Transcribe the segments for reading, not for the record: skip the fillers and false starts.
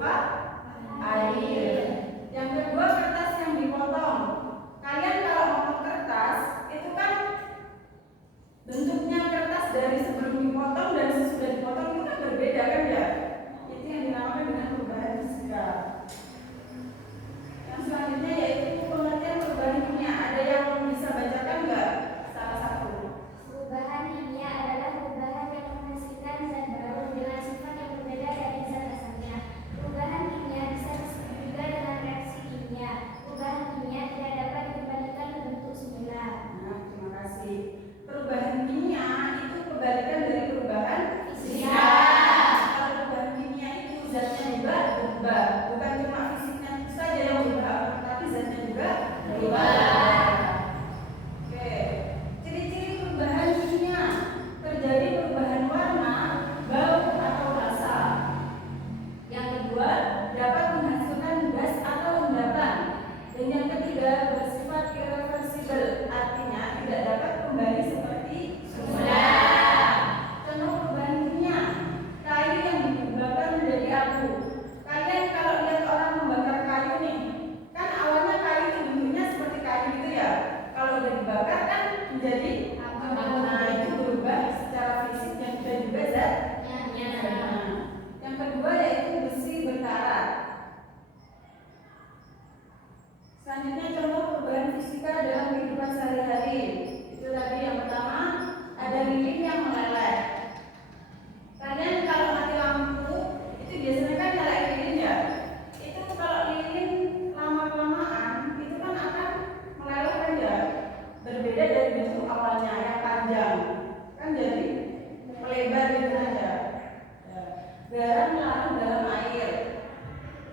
berupa air. Yang kedua, kertas yang dipotong. Kalian kalau potong kertas itu kan bentuknya kertas dari sebelum dipotong dan sesudah dipotong itu kan berbeda kan ya? Itu yang dinamakan dengan perubahan fisika. Yang selanjutnya yaitu pengertian perubahan kimia. Ada yang bisa bacakan nggak? Salah satu. Perubahan kimia adalah perubahan yang menghasilkan zat baru dengan sifat yang berbeda dari zat asalnya. Perubahan kimia bisa disebut juga dengan reaksi kimia. Perubahan kimia tidak dapat dikembalikan ke bentuk semula. Nah, terima kasih. Perubahan kimia itu kebalikan dari perubahan fisika. Kalau perubahan kimia itu zatnya juga berubah, bukan cuma fisiknya saja yang berubah, tapi zatnya juga berubah. Oke, ciri-ciri perubahan kimia: terjadi perubahan warna, bau atau rasa. Yang kedua, dapat menghasilkan gas atau endapan. Dan yang ketiga, bersifat irreversibel, artinya tidak dapat kembali seperti semula. Contoh perubahan kimia: kayu yang dibakar menjadi abu. Kalian kalau lihat orang membakar kayu nih, kan awalnya kayu itu bentuknya seperti kayu gitu ya. Kalau udah dibakar kan menjadi abu. Nah, itu berubah secara fisik dan juga zatnya. Yang kedua yaitu besi berkarat. Selanjutnya contoh perubahan fisika dalam kehidupan sehari-hari. Itu tadi yang pertama, ada lilin yang meleleh. Kalian kalau mati lampu itu biasanya kan nyalain lilin ya. Itu kalau lilin lama-kelamaan itu kan akan meleleh kan ya. Berbeda dari bentuk awalnya yang panjang, kan jadi melebar gitu aja. Garam larut dalam air.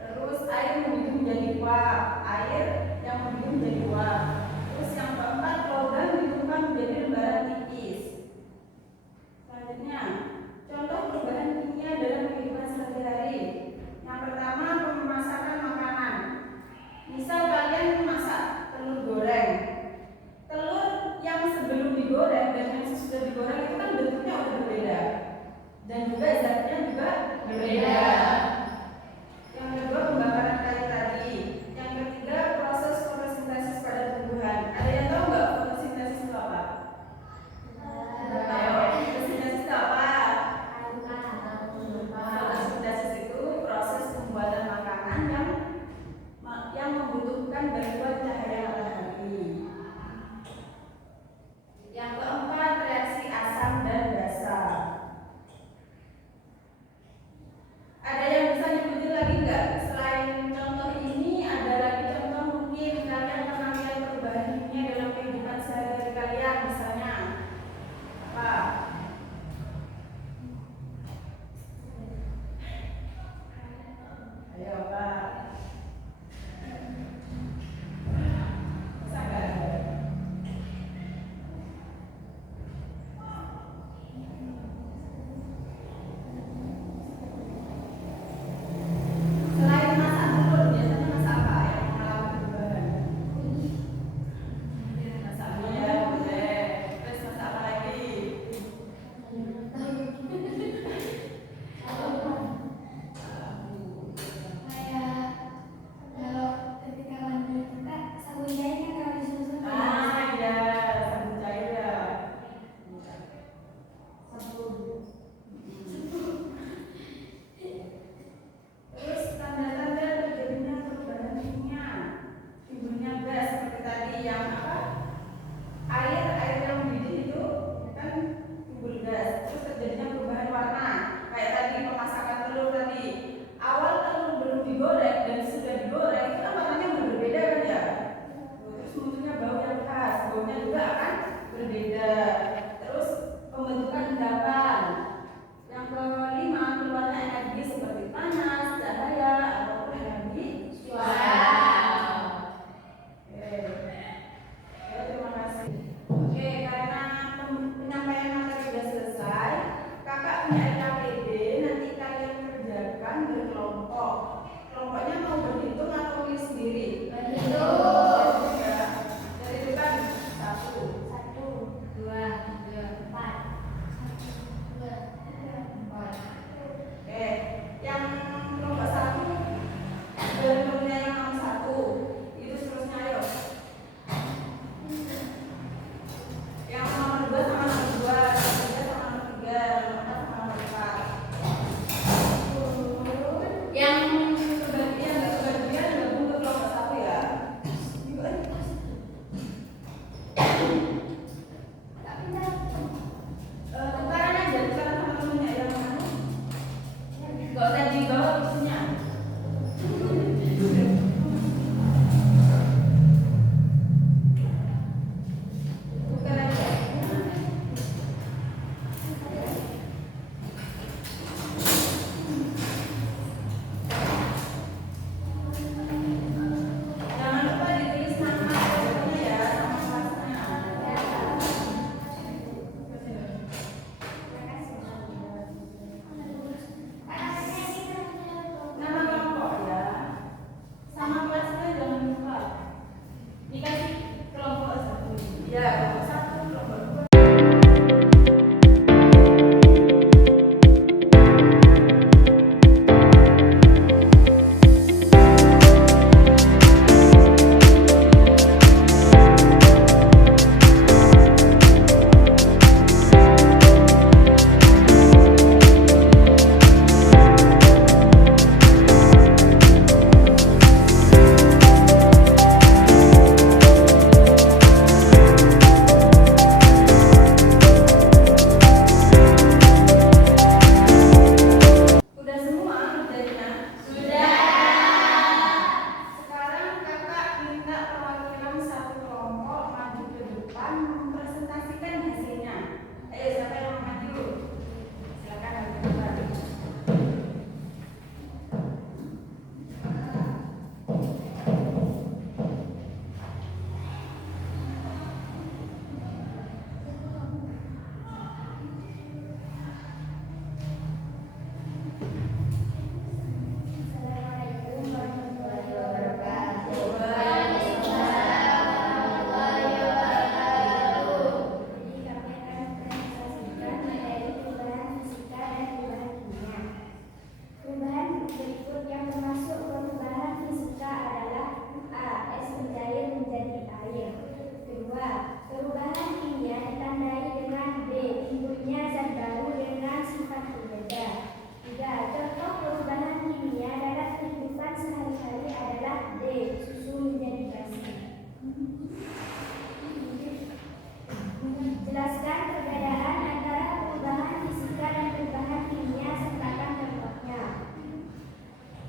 Terus air mendidih menjadi uap, air yang mendidih menjadi uap. Terus yang keempat, logam ditumpah menjadi lembaran tipis. Selanjutnya, contoh perubahan kimia dalam kehidupan sehari-hari. Yang pertama, pemasakan makanan. Misal kalian memasak telur goreng. Telur yang sebelum digoreng dan yang sesudah digoreng itu kan bentuknya udah berbeda. Dan juga zatnya juga berbeda. Yang kedua, pembakaran kayu tadi. Yang ketiga, proses fotosintesis pada tumbuhan. Ada yang tahu nggak fotosintesis itu apa? Ayo, fotosintesis itu apa? Fotosintesis itu proses pembuatan makanan yang membutuhkan bantuan cahaya matahari. Yang keempat, reaksi asam dan basa. Ada yang bisa nyebutin lagi nggak? Selain contoh ini, ada lagi contoh mungkin kalian pernah lihat perubahan kimia dalam kehidupan sehari-hari kalian, misalnya apa? Ayo Pak. Bisa nggak ada? Selain masak telur, biasanya masak apa yang mengalami perubahan? Masak mie ya, boleh. Terus masak apa lagi? Kayak kalau ketika mandi kita sabun cair kan kalau disusun Ah ya, sabun cair ya. Terus tanda-tanda terjadinya perubahan kimia, timbulnya gas seperti tadi yang apa? Air yang mendidih itu kan timbul gas. Terus terjadinya perubahan warna, kayak tadi pemasakan telur tadi. Awal telur belum digoreng dan sudah digoreng itu kan warnanya berbeda kan ya. Terus munculnya bau yang khas, baunya juga akan berbeda. Terus pembentukan endapan. Yang kelima, keluarnya energi seperti panas, cahaya, ataupun energi suara. Oke, terima kasih. Oke, karena penyampaian materi sudah selesai, kakak punya LKPD, nanti kalian kerjakan berkelompok. Kelompoknya mau berhitung atau tulis sendiri? Berhitung. Ya. Dari itu kan 1, 2, 3, 4. Oke, yang kelompok 1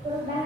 Huruf